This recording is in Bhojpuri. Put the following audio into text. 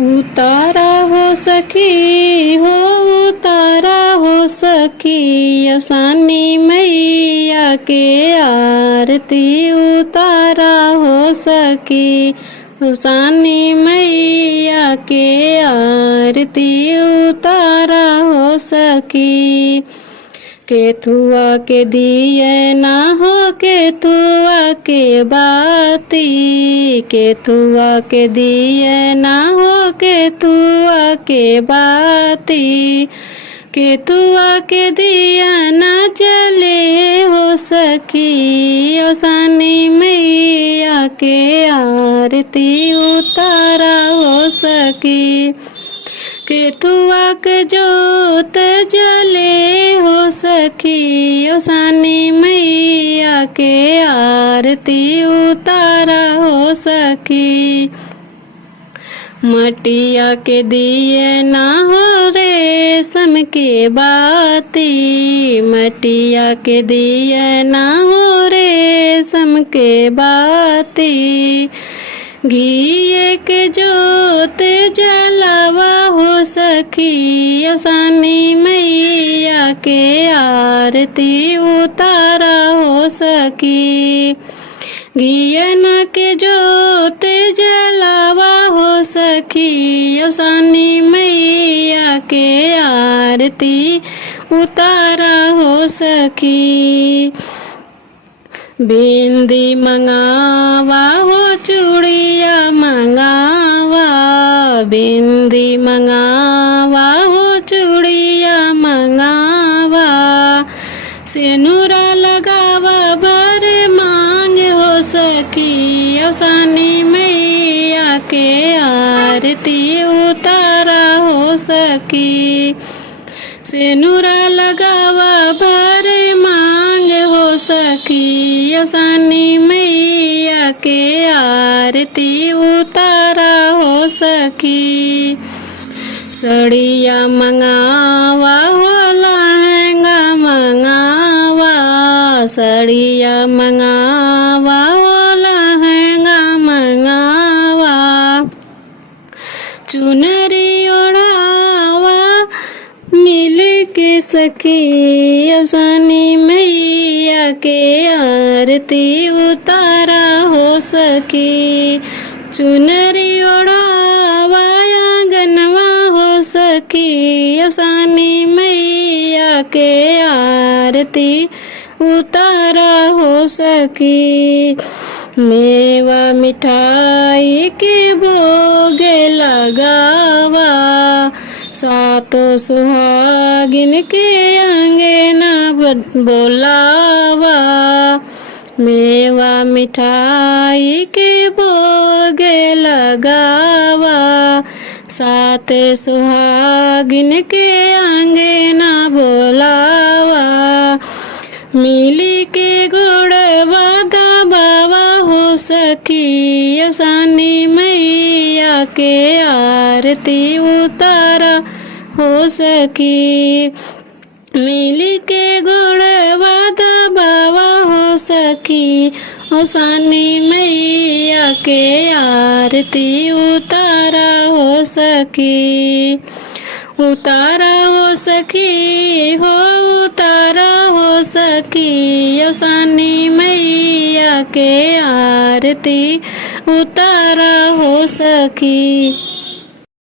उतारा हो सखी हो, उतारा हो सखी, अवसानी मैया के आरती उतारा हो सखी, अवसानी मैया के आरती उतारा हो सखी। केथुआ के दिए ना हो, केथुआ के बाती, केथुआ के दिए ना हो, केथुआ के बाती, केथुआ के दिया ना जले हो सखी, अवसानी मैया के आरती उतारा हो सखी। केथुआ के जोत जले हो सखी, अवसानी मैया के आरती उतारा हो सखी। मटिया के दिए ना हो रेशम के बाती, मटिया के दिए ना हो रेशम के बाती, घिए के जोत जलावा हो सखी, अवसानी मैया के आरती उतारा हो सखी। घियन के जोत जलावा हो सखी, अवसानी मैया के आरती उतारा हो सखी। बिंदी मंगावा हो, चूड़िया मंगावा, बिंदी मंगावा हो, चूड़िया मंगावा, सिनुरा लगावा बर मांग हो सखी, अवसानी मैया के आरती उतारा हो सखी। सिनुरा लगावा भर मांग हो सखी, अवसानी मैया के आरती उतारा हो सखी। सड़िया मंगावा हो, लहंगा मंगावा, सड़िया मंगावा हो, लहंगा मंगावा, चुनरी ओढ़ावा मिल के सखी, अवसानी मैया के आरती उतारा हो सखी। चुनरी ओढ़ावा आंगनवा हो सखी, अवसानी मैया के आरती उतारा हो सखी। मेवा मिठाई के भोग लगावा, सातों सुहागिन के अंगना बोलावा, मेवा मिठाई के भोग लगावा, सात सुहागिन के अंगना बोलावा, मिली के गुड़वा दबावा हो सखी, अवसानी मैया के आरती उतारा हो सखी। मिली के गुड़वा दबावा हो सखी, अवसानी मैया के आरती उतारा हो सखी। उतारा हो सखी हो, उतारा हो सखी, अवसानी मैया के आरती उतारा हो सखी।